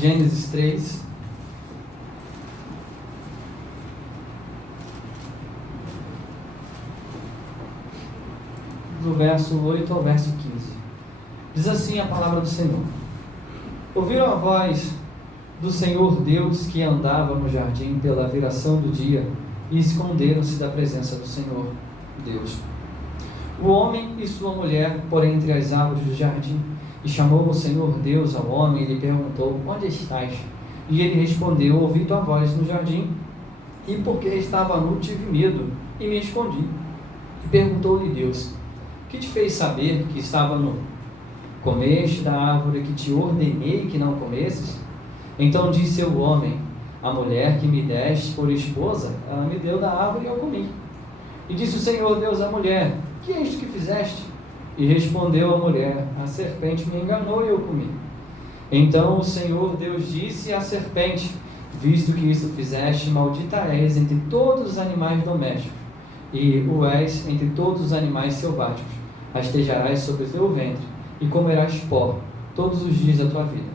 Gênesis 3. Do verso 8 ao verso 15. Diz assim a palavra do Senhor: ouviram a voz do Senhor Deus que andava no jardim pela viração do dia, e esconderam-se da presença do Senhor Deus. O homem e sua mulher, porém, entre as árvores do jardim, e chamou o Senhor Deus ao homem e lhe perguntou: onde estás? E ele respondeu: ouvi tua voz no jardim, e porque estava nu tive medo, e me escondi. E perguntou-lhe Deus: que te fez saber que estava nu? Comeste da árvore que te ordenei que não comesses? Então disse o homem: a mulher que me deste por esposa, ela me deu da árvore e eu comi. E disse o Senhor Deus à mulher: que é isto que fizeste? E respondeu a mulher: a serpente me enganou e eu comi. Então o Senhor Deus disse à serpente: visto que isso fizeste, maldita és entre todos os animais domésticos, e o és entre todos os animais selváticos. Rastejarás sobre o teu ventre, e comerás pó todos os dias da tua vida.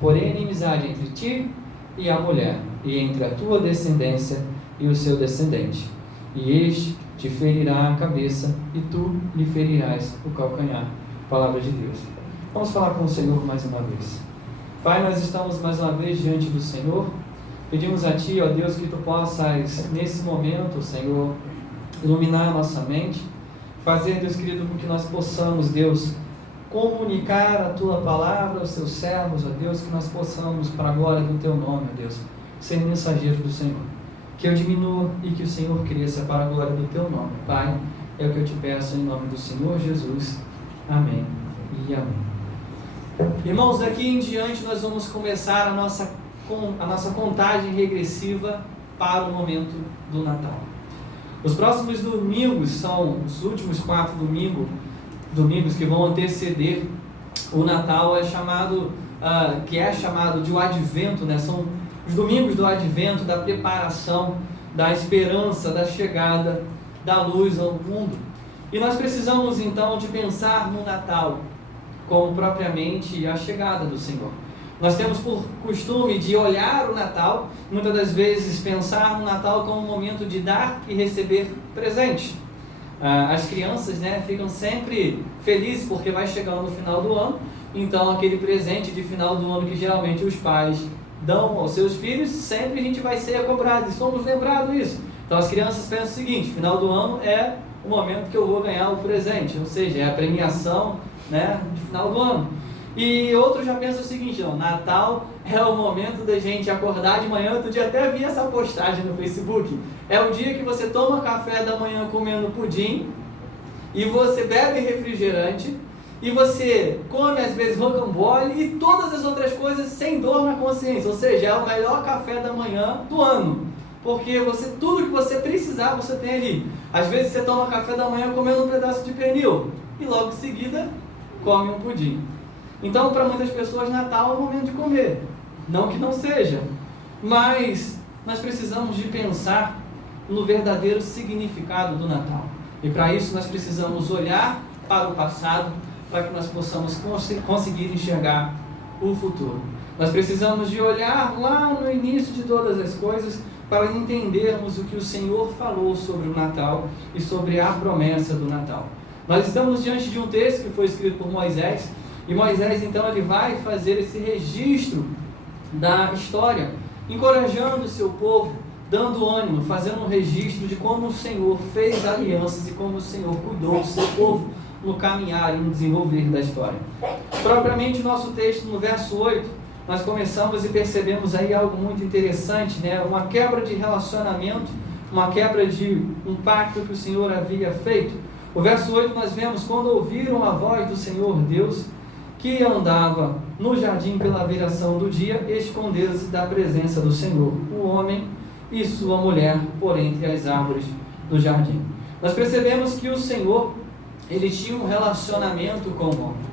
Porém, inimizade entre ti e a mulher, e entre a tua descendência e o seu descendente. E este te ferirá a cabeça, e tu lhe ferirás o calcanhar. Palavra de Deus. Vamos falar com o Senhor mais uma vez. Pai, nós estamos mais uma vez diante do Senhor. Pedimos a Ti, ó Deus, que Tu possas, nesse momento, Senhor, iluminar a nossa mente, fazer, Deus querido, com que nós possamos, Deus, comunicar a Tua palavra aos Teus servos, ó Deus, que nós possamos, para a glória do Teu nome, ó Deus, ser mensageiro do Senhor. Que eu diminua e que o Senhor cresça para a glória do Teu nome. Pai, é o que eu te peço em nome do Senhor Jesus. Amém e amém. Irmãos, daqui em diante nós vamos começar a nossa contagem regressiva para o momento do Natal. Os próximos domingos são os últimos 4 domingos que vão anteceder o Natal, que é chamado de o Advento, né? São os domingos do Advento, da preparação, da esperança, da chegada da luz ao mundo. E nós precisamos então de pensar no Natal como propriamente a chegada do Senhor. Nós temos por costume de olhar o Natal, muitas das vezes pensar no Natal como um momento de dar e receber presente. As crianças, né, ficam sempre felizes porque vai chegando no final do ano, então aquele presente de final do ano que geralmente os pais dão aos seus filhos, sempre a gente vai ser cobrado, e somos lembrados disso. Então as crianças pensam o seguinte: final do ano é o momento que eu vou ganhar o presente, ou seja, é a premiação, né, de final do ano. E outros já pensam o seguinte: não, Natal é o momento da gente acordar de manhã. Outro dia até vi essa postagem no Facebook. É o dia que você toma café da manhã comendo pudim, e você bebe refrigerante, e você come às vezes rocambole e todas as outras coisas sem dor na consciência. Ou seja, é o melhor café da manhã do ano, porque tudo que você precisar você tem ali. Às vezes você toma café da manhã comendo um pedaço de pernil, e logo em seguida come um pudim. Então, para muitas pessoas, Natal é o momento de comer. Não que não seja, mas nós precisamos de pensar no verdadeiro significado do Natal. E para isso nós precisamos olhar para o passado, para que nós possamos conseguir enxergar o futuro. Nós precisamos de olhar lá no início de todas as coisas, para entendermos o que o Senhor falou sobre o Natal e sobre a promessa do Natal. Nós estamos diante de um texto que foi escrito por Moisés, e Moisés então ele vai fazer esse registro da história, encorajando o seu povo, dando ânimo, fazendo um registro de como o Senhor fez alianças e como o Senhor cuidou do seu povo no caminhar e no desenvolver da história. Propriamente o nosso texto no verso 8, nós começamos e percebemos aí algo muito interessante, né? Uma quebra de relacionamento, uma quebra de um pacto que o Senhor havia feito. O verso 8 nós vemos: quando ouviram a voz do Senhor Deus, que andava no jardim pela viração do dia, esconderam-se da presença do Senhor, o homem e sua mulher, por entre as árvores do jardim. Nós percebemos que o Senhor, ele tinha um relacionamento com o homem.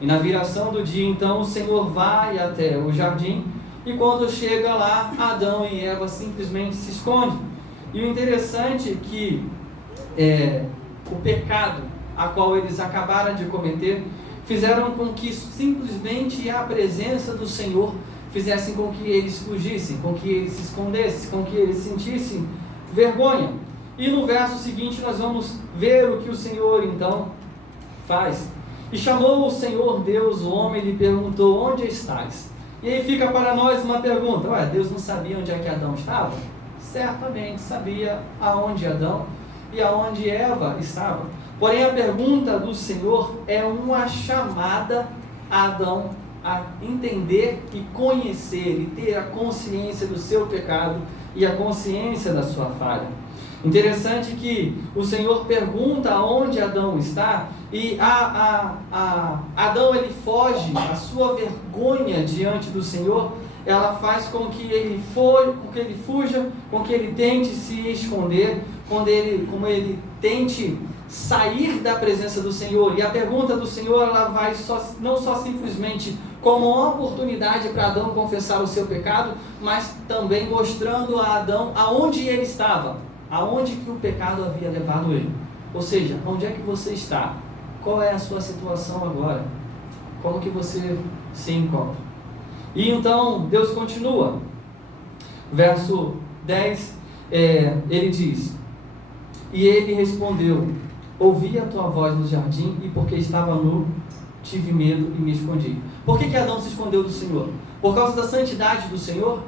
E na viração do dia, então, o Senhor vai até o jardim, e quando chega lá, Adão e Eva simplesmente se escondem. E o interessante é que o pecado a qual eles acabaram de cometer fizeram com que simplesmente a presença do Senhor fizessem com que eles fugissem, com que eles se escondessem, com que eles sentissem vergonha. E no verso seguinte nós vamos ver o que o Senhor então faz. E chamou o Senhor Deus o homem e lhe perguntou: onde estás? E aí fica para nós uma pergunta: ué, Deus não sabia onde é que Adão estava? Certamente sabia aonde Adão e aonde Eva estava. Porém a pergunta do Senhor é uma chamada a Adão a entender e conhecer e ter a consciência do seu pecado e a consciência da sua falha. Interessante que o Senhor pergunta onde Adão está e Adão ele foge, a sua vergonha diante do Senhor, ela faz com que ele fuja, com que ele tente se esconder, como ele tente sair da presença do Senhor. E a pergunta do Senhor, ela vai não só simplesmente como uma oportunidade para Adão confessar o seu pecado, mas também mostrando a Adão aonde ele estava, aonde que o pecado havia levado ele. Ou seja, onde é que você está? Qual é a sua situação agora? Como que você se encontra? E então Deus continua. Verso 10, ele diz: e ele respondeu: ouvi a tua voz no jardim, e porque estava nu, tive medo e me escondi. Por que Adão se escondeu do Senhor? Por causa da santidade do Senhor?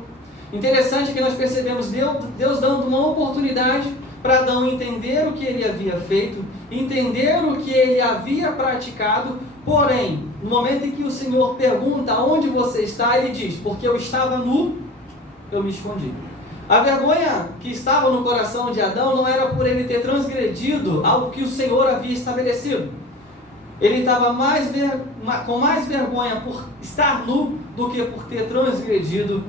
Interessante que nós percebemos Deus dando uma oportunidade para Adão entender o que ele havia feito, entender o que ele havia praticado. Porém, no momento em que o Senhor pergunta onde você está, ele diz: porque eu estava nu, eu me escondi. A vergonha que estava no coração de Adão não era por ele ter transgredido algo que o Senhor havia estabelecido. Ele estava com mais vergonha por estar nu do que por ter transgredido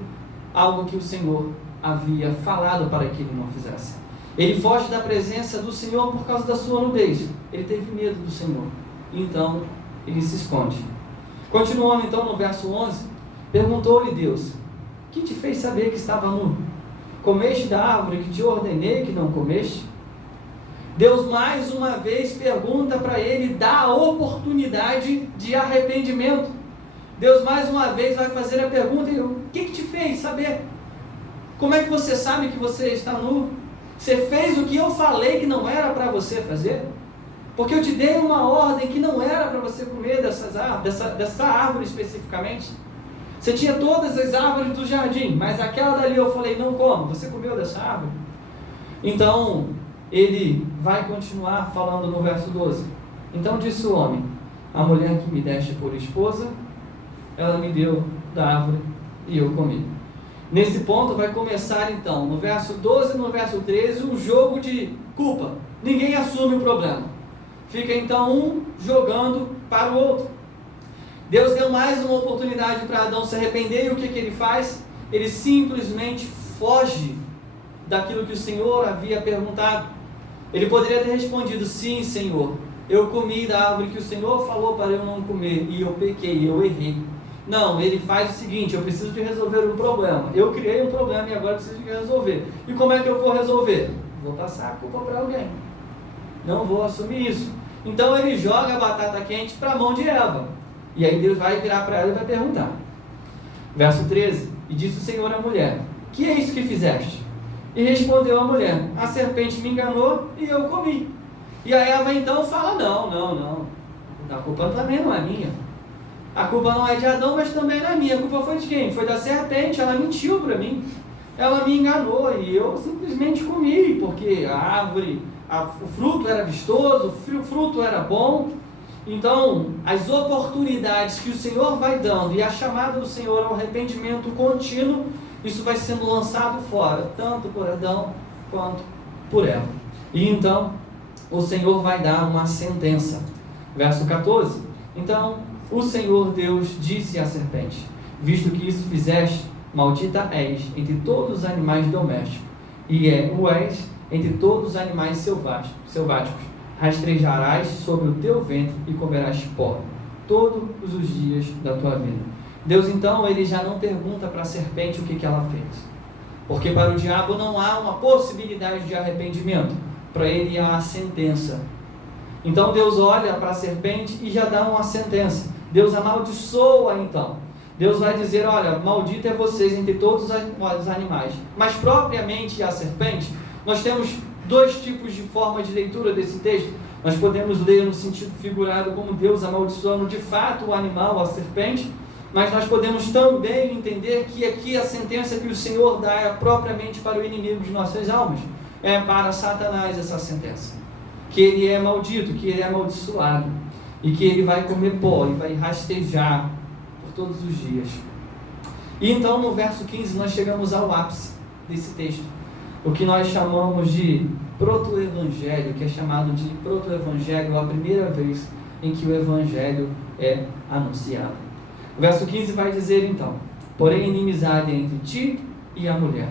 algo que o Senhor havia falado para que ele não fizesse. Ele foge da presença do Senhor por causa da sua nudez. Ele teve medo do Senhor. Então, ele se esconde. Continuando então no verso 11, perguntou-lhe Deus: que te fez saber que estava nu? Comeste da árvore que te ordenei que não comeste? Deus mais uma vez pergunta para ele, dá a oportunidade de arrependimento. Deus mais uma vez vai fazer a pergunta: o que te fez saber? Como é que você sabe que você está nu? Você fez o que eu falei que não era para você fazer? Porque eu te dei uma ordem que não era para você comer dessa árvore especificamente. Você tinha todas as árvores do jardim, mas aquela dali eu falei: não coma. Você comeu dessa árvore? Então, ele vai continuar falando no verso 12. Então disse o homem: a mulher que me deste por esposa, ela me deu da árvore e eu comi. Nesse ponto vai começar então, no verso 12 e no verso 13, um jogo de culpa. Ninguém assume o problema. Fica então um jogando para o outro. Deus deu mais uma oportunidade para Adão se arrepender, e o que ele faz? Ele simplesmente foge daquilo que o Senhor havia perguntado. Ele poderia ter respondido: sim, Senhor, eu comi da árvore que o Senhor falou para eu não comer, e eu pequei, eu errei. Não, ele faz o seguinte: eu preciso de resolver um problema. Eu criei um problema e agora preciso de resolver. E como é que eu vou resolver? Vou passar a culpa para alguém. Não vou assumir isso. Então ele joga a batata quente para a mão de Eva. E aí Deus vai virar para ela e vai perguntar. Verso 13: e disse o Senhor à mulher: que é isso que fizeste? E respondeu a mulher: a serpente me enganou e eu comi. E a Eva então fala: não, a culpa também não é minha. A culpa não é de Adão, mas também não é minha. A culpa foi de quem? Foi da serpente. Ela mentiu para mim, ela me enganou e eu simplesmente comi, porque a árvore, o fruto era vistoso, o fruto era bom. Então, as oportunidades que o Senhor vai dando e a chamada do Senhor ao arrependimento contínuo, isso vai sendo lançado fora, tanto por Adão quanto por Eva. E então, o Senhor vai dar uma sentença. Verso 14: então, o Senhor Deus disse à serpente: visto que isso fizeste, maldita és entre todos os animais domésticos, e o és entre todos os animais selváticos. Rastrejarás sobre o teu ventre e comerás pó todos os dias da tua vida. Deus então, ele já não pergunta para a serpente o que ela fez, porque para o diabo não há uma possibilidade de arrependimento, para ele há a sentença. Então Deus olha para a serpente e já dá uma sentença. Deus amaldiçoa então. Deus vai dizer, olha, maldito é vocês entre todos os animais. Mas propriamente a serpente, nós temos dois tipos de forma de leitura desse texto. Nós podemos ler no sentido figurado como Deus amaldiçoando de fato o animal, a serpente, mas nós podemos também entender que aqui a sentença que o Senhor dá é propriamente para o inimigo de nossas almas. É para Satanás essa sentença. Que ele é maldito, que ele é amaldiçoado, e que ele vai comer pó e vai rastejar por todos os dias. E então no verso 15 nós chegamos ao ápice desse texto, o que nós chamamos de proto-evangelho, que é chamado de proto-evangelho a primeira vez em que o evangelho é anunciado. O verso 15 vai dizer então: porém inimizade entre ti e a mulher,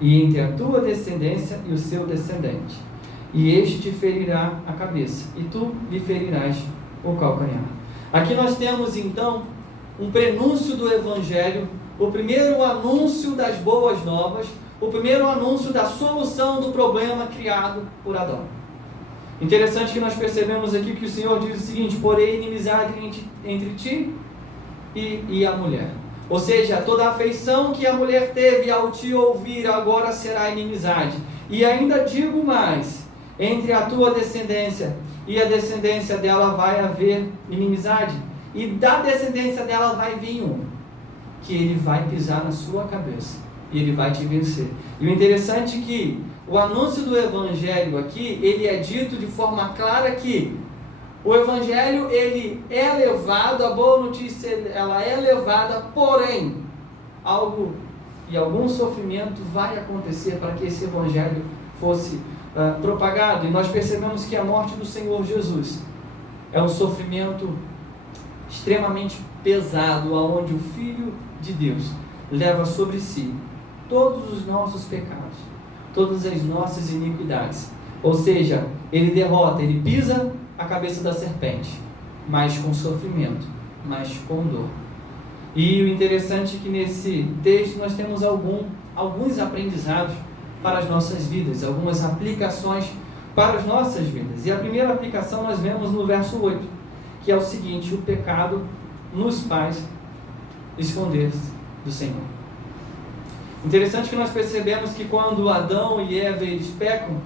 e entre a tua descendência e o seu descendente, e este te ferirá a cabeça, e tu lhe ferirás o calcanhar. Aqui nós temos então um prenúncio do evangelho, o primeiro anúncio das boas novas, o primeiro anúncio da solução do problema criado por Adão. Interessante que nós percebemos aqui que o Senhor diz o seguinte: porém inimizade entre ti e a mulher. Ou seja, toda a afeição que a mulher teve ao te ouvir agora será inimizade. E ainda digo mais: entre a tua descendência e a descendência dela vai haver inimizade. E da descendência dela vai vir um, que ele vai pisar na sua cabeça e ele vai te vencer. E o interessante é que o anúncio do evangelho aqui, ele é dito de forma clara que o evangelho, ele é levado, a boa notícia, ela é levada, porém, algum sofrimento vai acontecer para que esse evangelho fosse propagado. E nós percebemos que a morte do Senhor Jesus é um sofrimento extremamente pesado, onde o Filho de Deus leva sobre si todos os nossos pecados, todas as nossas iniquidades. Ou seja, ele derrota, ele pisa a cabeça da serpente, mas com sofrimento, mas com dor. E o interessante é que nesse texto nós temos alguns aprendizados para as nossas vidas, algumas aplicações para as nossas vidas. E a primeira aplicação nós vemos no verso 8, que é o seguinte: o pecado nos faz esconder-se do Senhor. Interessante que nós percebemos que quando Adão e Eva eles pecam,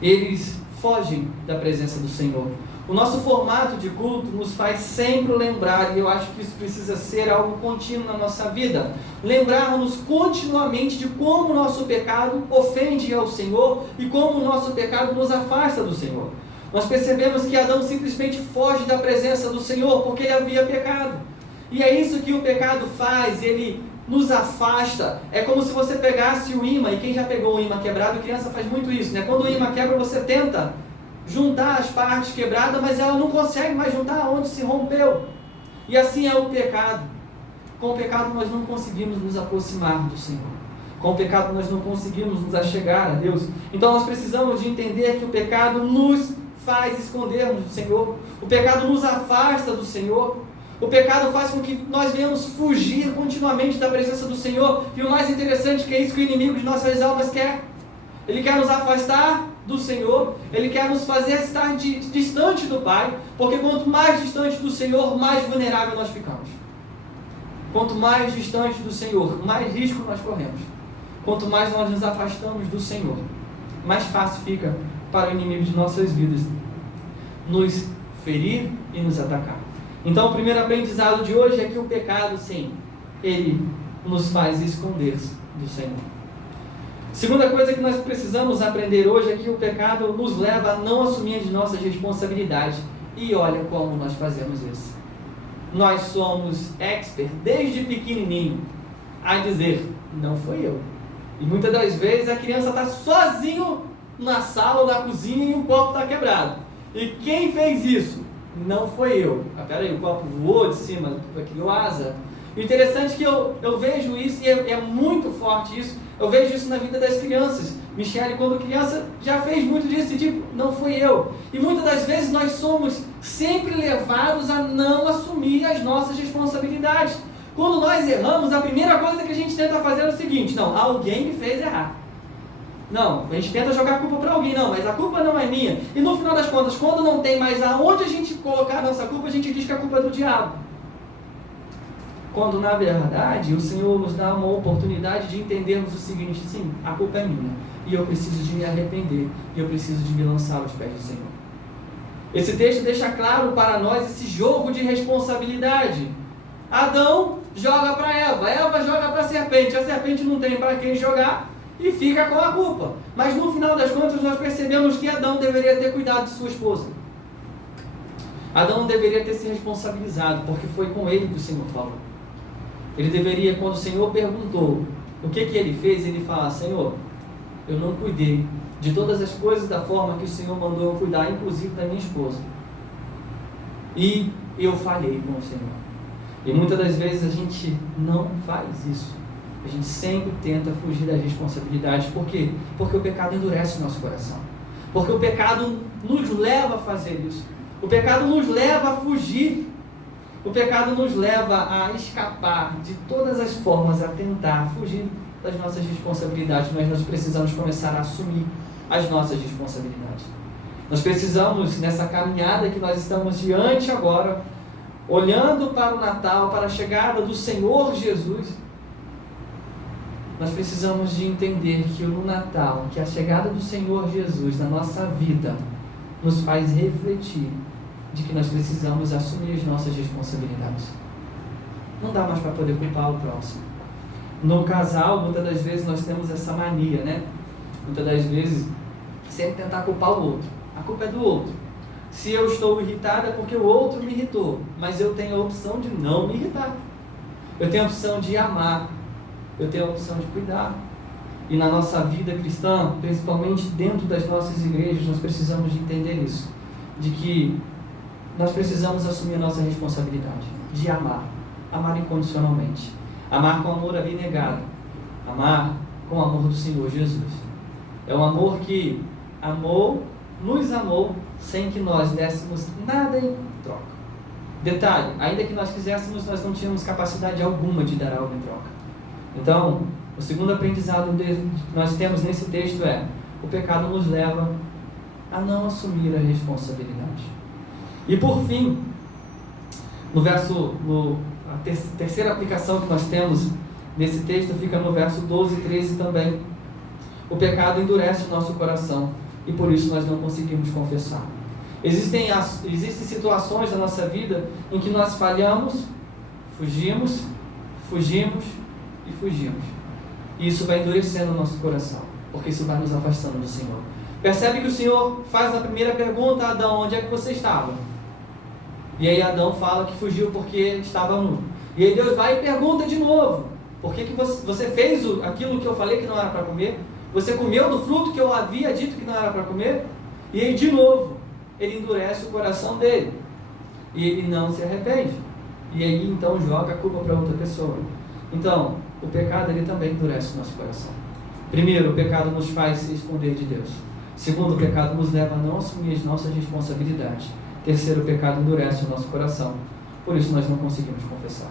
eles fogem da presença do Senhor. O nosso formato de culto nos faz sempre lembrar, e eu acho que isso precisa ser algo contínuo na nossa vida, lembrarmos continuamente de como o nosso pecado ofende ao Senhor e como o nosso pecado nos afasta do Senhor. Nós percebemos que Adão simplesmente foge da presença do Senhor porque ele havia pecado. E é isso que o pecado faz, ele nos afasta. É como se você pegasse o ímã, e quem já pegou o ímã quebrado, criança faz muito isso, né? Quando o ímã quebra, você tenta juntar as partes quebradas, mas ela não consegue mais juntar onde se rompeu. E assim é o pecado. Com o pecado nós não conseguimos nos aproximar do Senhor. Com o pecado nós não conseguimos nos achegar a Deus. Então nós precisamos de entender que o pecado nos faz escondermos do Senhor. O pecado nos afasta do Senhor. O pecado faz com que nós venhamos fugir continuamente da presença do Senhor. E o mais interessante é que é isso que o inimigo de nossas almas quer. Ele quer nos afastar do Senhor. Ele quer nos fazer estar distante do Pai. Porque quanto mais distante do Senhor, mais vulnerável nós ficamos. Quanto mais distante do Senhor, mais risco nós corremos. Quanto mais nós nos afastamos do Senhor, mais fácil fica para o inimigo de nossas vidas nos ferir e nos atacar. Então, o primeiro aprendizado de hoje é que o pecado, sim, ele nos faz esconder-se do Senhor. Segunda coisa que nós precisamos aprender hoje é que o pecado nos leva a não assumir as nossas responsabilidades. E olha como nós fazemos isso. Nós somos expert desde pequenininho a dizer: não foi eu. E muitas das vezes a criança está sozinho na sala ou na cozinha e o copo está quebrado. E quem fez isso? Não foi eu. Peraí, o copo voou de cima, criou asa. O interessante é que eu vejo isso, e é muito forte isso, eu vejo isso na vida das crianças. Michele, quando criança, já fez muito disso, e tipo, não fui eu. E muitas das vezes nós somos sempre levados a não assumir as nossas responsabilidades. Quando nós erramos, a primeira coisa que a gente tenta fazer é o seguinte: não, alguém me fez errar. Não, a gente tenta jogar a culpa para alguém, não, mas a culpa não é minha. E no final das contas, quando não tem mais aonde a gente colocar a nossa culpa, a gente diz que a culpa é do diabo. quando na verdade o Senhor nos dá uma oportunidade de entendermos o seguinte: sim, a culpa é minha, e eu preciso de me arrepender, e eu preciso de me lançar aos pés do Senhor. Esse texto deixa claro para nós esse jogo de responsabilidade. Adão joga para Eva, Eva joga para a serpente não tem para quem jogar e fica com a culpa. Mas no final das contas nós percebemos que Adão deveria ter cuidado de sua esposa. Adão deveria ter se responsabilizado, porque foi com ele que o Senhor falou. Ele deveria, quando o Senhor perguntou o que ele fez, ele falar: Senhor, eu não cuidei de todas as coisas da forma que o Senhor mandou eu cuidar, inclusive da minha esposa. E eu falhei com o Senhor. E muitas das vezes a gente não faz isso. A gente sempre tenta fugir das responsabilidades. Por quê? Porque o pecado endurece o nosso coração. Porque o pecado nos leva a fazer isso. O pecado nos leva a fugir. O pecado nos leva a escapar de todas as formas, a tentar fugir das nossas responsabilidades. Mas nós precisamos começar a assumir as nossas responsabilidades. Nós precisamos, nessa caminhada que nós estamos diante agora, olhando para o Natal, para a chegada do Senhor Jesus, nós precisamos de entender que no Natal, que a chegada do Senhor Jesus na nossa vida nos faz refletir de que nós precisamos assumir as nossas responsabilidades. Não dá mais para poder culpar o próximo. No casal, muitas das vezes nós temos essa mania, né? Muitas das vezes, sempre tentar culpar o outro. A culpa é do outro. Se eu estou irritado é porque o outro me irritou, mas eu tenho a opção de não me irritar. Eu tenho a opção de amar. Eu tenho a opção de cuidar. E na nossa vida cristã, principalmente dentro das nossas igrejas, nós precisamos de entender isso. De que nós precisamos assumir a nossa responsabilidade de amar. Amar incondicionalmente. Amar com amor abnegado. Amar com o amor do Senhor Jesus. É um amor que nos amou sem que nós dessemos nada em troca. Detalhe, ainda que nós quiséssemos, nós não tínhamos capacidade alguma de dar algo em troca. Então, o segundo aprendizado que nós temos nesse texto é: o pecado nos leva a não assumir a responsabilidade. E por fim, a terceira aplicação que nós temos nesse texto fica no verso 12 e 13 também. O pecado endurece o nosso coração e por isso nós não conseguimos confessar. Existem situações da nossa vida em que nós falhamos, fugimos. E isso vai endurecendo o nosso coração, porque isso vai nos afastando do Senhor. Percebe que o Senhor faz a primeira pergunta a Adão: onde é que você estava? E aí Adão fala que fugiu porque estava nu. E aí Deus vai e pergunta de novo: por que você fez aquilo que eu falei que não era para comer? Você comeu do fruto que eu havia dito que não era para comer? E aí de novo, ele endurece o coração dele. E ele não se arrepende. E aí então joga a culpa para outra pessoa. Então, o pecado ele também endurece o nosso coração. Primeiro, o pecado nos faz se esconder de Deus. Segundo, o pecado nos leva a não assumir as nossas responsabilidades. Terceiro, o pecado endurece o nosso coração. Por isso nós não conseguimos confessar.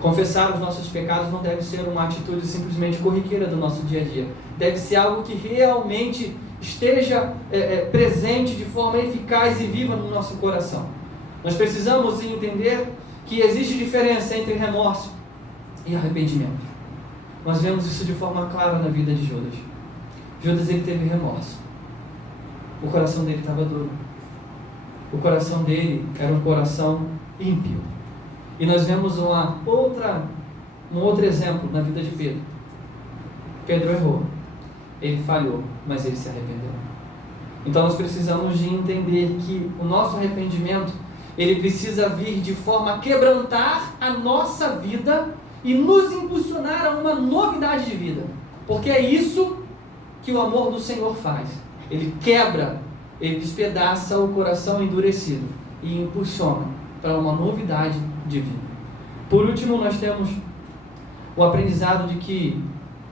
Confessar os nossos pecados não deve ser uma atitude simplesmente corriqueira do nosso dia a dia. Deve ser algo que realmente esteja presente de forma eficaz e viva no nosso coração. Nós precisamos entender que existe diferença entre remorso e arrependimento. Nós vemos isso de forma clara na vida de Judas. Judas ele teve remorso. O coração dele estava duro. O coração dele era um coração ímpio. E nós vemos um outro exemplo na vida de Pedro. Pedro errou. Ele falhou, mas ele se arrependeu. Então nós precisamos de entender que o nosso arrependimento, ele precisa vir de forma a quebrantar a nossa vida e nos impulsionar a uma novidade de vida. Porque é isso que o amor do Senhor faz. Ele quebra, ele despedaça o coração endurecido e impulsiona para uma novidade de vida. Por último, nós temos o aprendizado de que,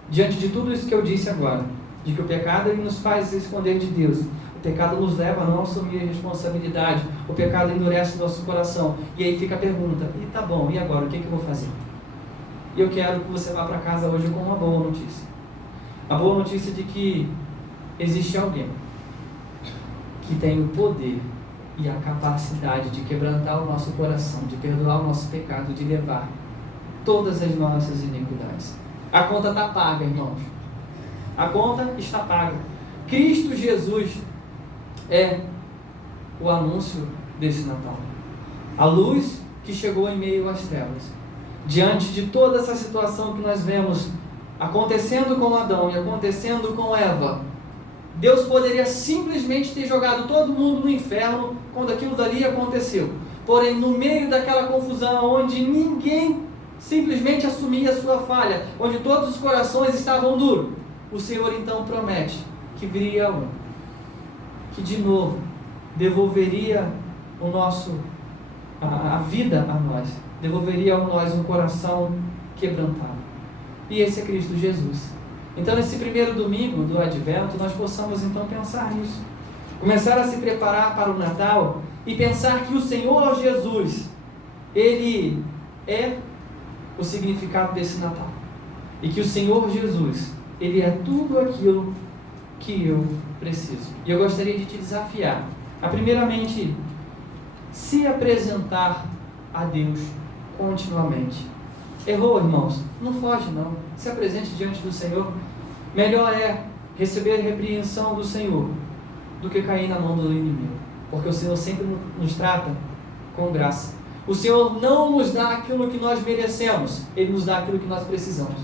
diante de tudo isso que eu disse agora, de que o pecado ele nos faz esconder de Deus, o pecado nos leva a não assumir a responsabilidade, o pecado endurece o nosso coração, e aí fica a pergunta: e tá bom, e agora, o que eu vou fazer? E eu quero que você vá para casa hoje com uma boa notícia. A boa notícia de que existe alguém que tem o poder e a capacidade de quebrantar o nosso coração, de perdoar o nosso pecado, de levar todas as nossas iniquidades. A conta está paga, irmãos. A conta está paga. Cristo Jesus é o anúncio desse Natal. A luz que chegou em meio às trevas. Diante de toda essa situação que nós vemos acontecendo com Adão e acontecendo com Eva, Deus poderia simplesmente ter jogado todo mundo no inferno quando aquilo dali aconteceu. Porém, no meio daquela confusão, onde ninguém simplesmente assumia a sua falha, onde todos os corações estavam duros, o Senhor então promete que viria um, que de novo devolveria a vida a nós, devolveria a nós um coração quebrantado. E esse é Cristo Jesus. Então, nesse primeiro domingo do Advento, nós possamos então pensar nisso. Começar a se preparar para o Natal e pensar que o Senhor Jesus, Ele é o significado desse Natal. E que o Senhor Jesus, Ele é tudo aquilo que eu preciso. E eu gostaria de te desafiar a, primeiramente, se apresentar a Deus continuamente. Errou, irmãos? Não foge, não. Se apresente diante do Senhor. Melhor é receber a repreensão do Senhor do que cair na mão do inimigo. Porque o Senhor sempre nos trata com graça. O Senhor não nos dá aquilo que nós merecemos. Ele nos dá aquilo que nós precisamos.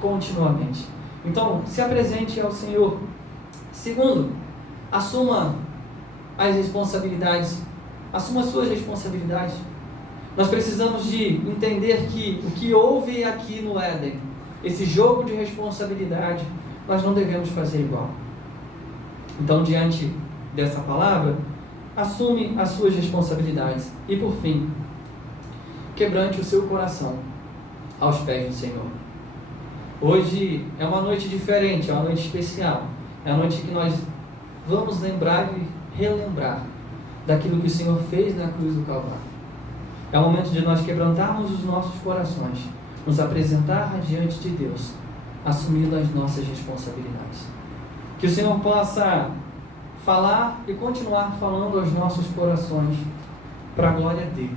Continuamente. Então, se apresente ao Senhor. Segundo, assuma as responsabilidades. Assuma as suas responsabilidades. Nós precisamos de entender que o que houve aqui no Éden, esse jogo de responsabilidade, nós não devemos fazer igual. Então, diante dessa palavra, assume as suas responsabilidades. E por fim, quebrante o seu coração aos pés do Senhor. Hoje é uma noite diferente, é uma noite especial. É a noite que nós vamos lembrar e relembrar daquilo que o Senhor fez na cruz do Calvário. É o momento de nós quebrantarmos os nossos corações, nos apresentar diante de Deus, assumindo as nossas responsabilidades. Que o Senhor possa falar e continuar falando aos nossos corações, para a glória dEle.